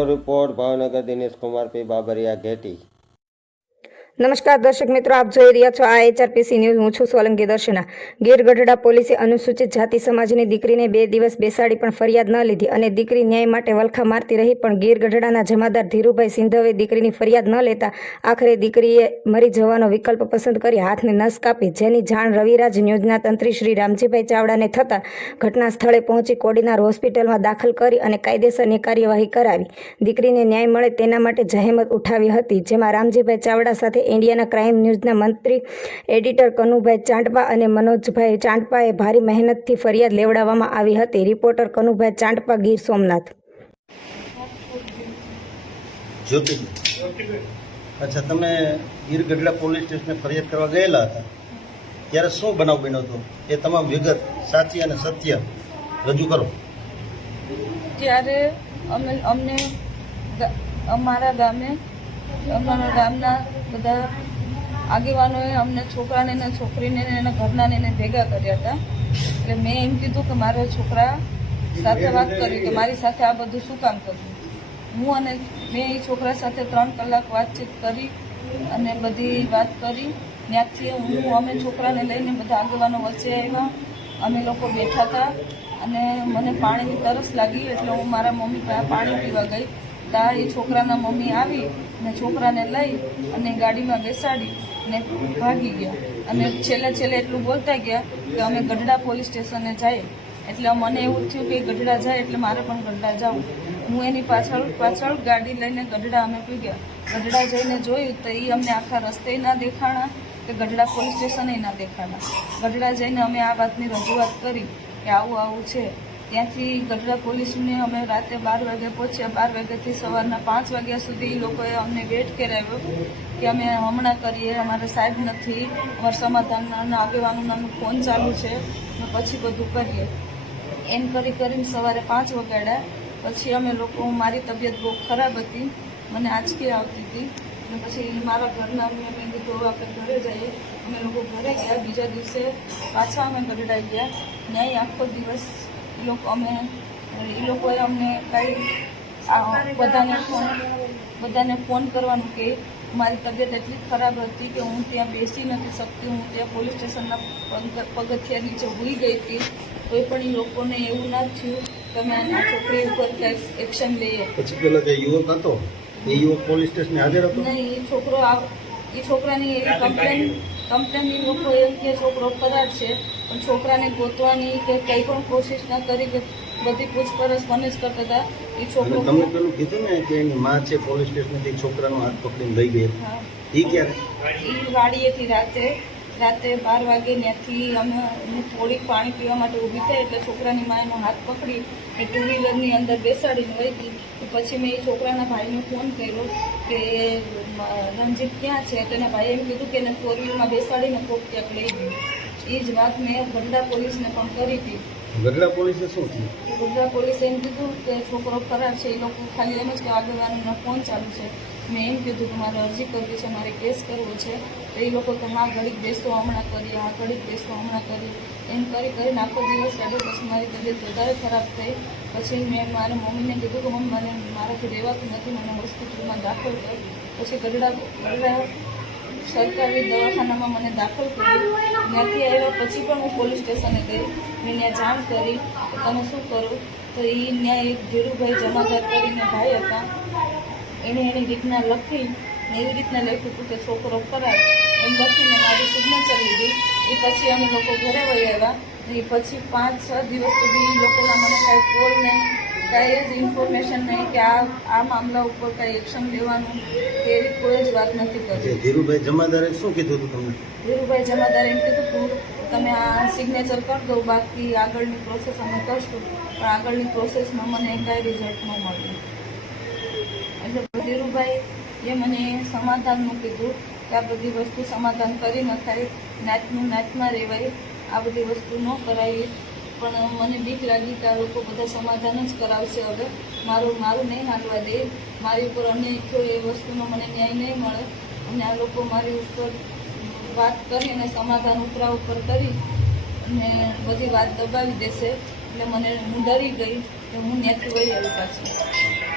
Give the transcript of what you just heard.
Bureau report Bhavnagar Dinesh Kumar પી બાબરિયા ઘેટી। નમસ્કાર દર્શક મિત્રો, આપ જોઈ રહ્યા છો આ HRPC ન્યૂઝ। હું છું સોલંકી દર્શના। ગીર ગઢડા પોલીસે અનુસૂચિત જાતિ સમાજની દીકરીને 2 દિવસ બેસાડી પણ ફરિયાદ ન લીધી અને દીકરી ન્યાય માટે વલખા મારતી રહી, પણ ગીર ગઢડાના જમાદાર ધીરુભાઈ સિંધવે દીકરીની ફરિયાદ ન લેતા આખરે દીકરીએ મરી જવાનો વિકલ્પ પસંદ કરી હાથને નસ કાપી, જેની જાણ રવિરાજ ન્યૂઝના તંત્રી શ્રી રામજીભાઈ ચાવડાને થતાં ઘટના સ્થળે પહોંચી કોડીનાર હોસ્પિટલમાં દાખલ કરી અને કાયદેસરની કાર્યવાહી કરાવી દીકરીને ન્યાય મળે તેના માટે જહેમત ઉઠાવી હતી, જેમાં રામજીભાઈ ચાવડા સાથે इंडिया क्राइम न्यूज़ मंत्री एडिटर कनुभाई चांटपा और मनोजभाई चांटपाए भारी मेहनत थी फरियाद लेवड़ावामां आवी हती। रिपोर्टर कनुभाई चांटपा, गीर सोमनाथ। ज्योति, अच्छा तमे गीर गढ़ड़ा पोलीस स्टेशन फरियाद करवा गयेला हता त्यारे शुं बनाव बन्यो हतो ए तमाम विगत साची अने सत्य रजू करो। त्यारे अमने अमारा गामे अमारा गामना બધા આગેવાનોએ અમને છોકરાને ને છોકરીને ને એના ઘરનાને એને ભેગા કર્યા હતા। એટલે મેં એમ કીધું કે મારા છોકરા સાથે વાત કરી કે મારી સાથે આ બધું શું કામ કર્યું। હું અને મેં એ છોકરા સાથે 3 કલાક વાતચીત કરી અને બધી વાત કરી। ત્યાંથી અમે છોકરાને લઈને બધા આગેવાનો વચ્ચે આવ્યા, અમે લોકો બેઠા હતા અને મને પાણીની તરસ લાગી એટલે હું મારા મમ્મી પાસે પાણી પીવા ગઈ। ત્યાં એ છોકરાના મમ્મી આવી અને છોકરાને લઈ અને ગાડીમાં બેસાડી ને ભાગી ગયા અને છેલ્લે એટલું બોલતા ગયા કે અમે ગઢડા પોલીસ સ્ટેશને જઈએ। એટલે મને એવું થયું કે ગઢડા જાય એટલે મારે પણ ગઢડા જવું। હું એની પાછળ ગાડી લઈને ગઢડા અમે પી ગયા। ગઢડા જઈને જોયું તો એ અમને આખા રસ્તે ના દેખાણા કે ગઢડા પોલીસ સ્ટેશને ના દેખાણા। ગઢડા જઈને અમે આ વાતની રજૂઆત કરી કે આવું છે। ત્યાંથી ગઢડા પોલીસને અમે રાતે 12 વાગે પહોંચ્યા। 12 વાગ્યાથી સવારના 5 વાગ્યા સુધી એ લોકોએ અમને વેટ કરાવ્યો કે અમે હમણાં કરીએ, અમારે સાહેબ નથી, અમારા સમાધાનના આગેવાનોનો ફોન ચાલુ છે, પછી બધું કરીએ એમ કરીને સવારે 5 વાગ્યા। પછી અમે લોકો, મારી તબિયત બહુ ખરાબ હતી, મને આંચકી આવતી હતી અને પછી મારા ઘરના મેં કીધું આપણે ઘરે જઈએ। અમે લોકો ઘરે ગયા। બીજા દિવસે પાછા અમે ગઢડા ગયા। ન્યાય આખો દિવસ એ લોકોએ અમને કંઈ બધાને ફોન કરવાનું કે મારી તબિયત એટલી ખરાબ હતી કે હું ત્યાં બેસી નથી શકતી, હું ત્યાં પોલીસ સ્ટેશનના પગથિયા નીચે ભૂલી ગઈ હતી। તોય પણ એ લોકોને એવું ના થયું કે અમે આ છોકરી ઉપર કંઈક એક્શન લઈએ। પછી પેલો જે યુવક હતો એ યુવક પોલીસ સ્ટેશને હાજર હતો નહીં, એ છોકરાની એવી કમ્પ્લેન એ લોકો એમ કે છોકરો ફરાર છે, પણ છોકરાને ગોતવાની કે કંઈ પણ કોશિશ ના કરી કે બધી પૂછપરછ મને જ કરતા હતા। એ છોકરો તમને પેલું કીધું ને કે એની માં છે પોલીસ સ્ટેશનથી છોકરાનો હાથ પકડીને લઈ ગઈ, એ ક્યારે? એ વાડીએથી રાતે 12 વાગે ત્યાંથી અમે થોડીક પાણી પીવા માટે ઊભી થઈ એટલે છોકરાની માં એનો હાથ પકડી એ 2 વ્હીલરની અંદર બેસાડીને વહી ગઈ। પછી મેં એ છોકરાના ભાઈને ફોન કર્યો કે રણજીત ક્યાં છે, તો એના ભાઈએ એમ કીધું કે એને 4 વ્હીલમાં બેસાડીને કોક ક્યાંક લઈ ગયું। એ જ વાત મેં ગઢડા પોલીસને પણ કરી હતી। ગઢડા પોલીસે શું થયું? ગઢડા પોલીસે એમ કીધું કે છોકરો ફરાર છે। એ લોકો ખાલી એમ જ કે આગેવાનોનો ફોન ચાલુ છે। મેં એમ કીધું કે મારે અરજી કરવી છે, મારે કેસ કરવો છે। તો એ લોકો કે હા ઘડીક બેસો હમણાં કરીએ, હા ઘડીક બેસો હમણાં કરીએ એમ કરીને આખો દિવસ કાઢ્યો। પછી મારી તબિયત વધારે ખરાબ થઈ। પછી મેં મારા મમ્મીને કીધું કે મમ્મી મને મારાથી રહેવાતું નથી, મને હોસ્પિટલમાં દાખલ કર। પછી ગઢડા સરકારી દવાખાનામાં મને દાખલ કર્યું। ત્યાંથી આવ્યા પછી પણ હું પોલીસ સ્ટેશને ગઈ, મેં ત્યાં જાણ કરી કે તમે શું કરો। તો એ ત્યાં એક ધીરુભાઈ જમાદાર કરીને ભાઈ હતા, એની રીતના લખી ને એવી રીતના લખ્યું હતું કે છોકરો ફરાર એમ લખીને મારી સિગ્નેચર લીધી। એ પછી અમે લોકો ઘરે વહી આવ્યા। એ પછી 5-6 દિવસ સુધી એ લોકોના મને કાંઈ કોલ નહીં, કાંઈ જ ઇન્ફોર્મેશન નહીં કે આ મામલા ઉપર કાંઈ એક્શન લેવાનું કે એવી કોઈ જ વાત નથી કરી। ધીરુભાઈ જમાદારે શું કીધું હતું તમને? ધીરુભાઈ જમાદારે એમ કીધું હતું તમે આ સિગ્નેચર કરી દો, બાકી આગળની પ્રોસેસ અમે કરશું, પણ આગળની પ્રોસેસમાં મને કાંઈ રિઝલ્ટ ન મળ્યું। એટલે ધીરુભાઈ એ મને સમાધાનનું કીધું કે આ બધી વસ્તુ સમાધાન કરી ન થાય, નાતમાં રહેવાય, આ બધી વસ્તુ ન કરાવી। પણ મને બીક લાગી કે આ લોકો બધા સમાધાન જ કરાવશે, હવે મારું નહીં હાલવા દે, મારી ઉપર અન્યાય થયો એ વસ્તુનો મને ન્યાય નહીં મળે અને આ લોકો મારી ઉપર વાત કરી અને સમાધાન ઉપર કરી અને બધી વાત દબાવી દેશે। એટલે હું ડરી ગઈ કે હું ત્યાંથી વહી આવી પાછી।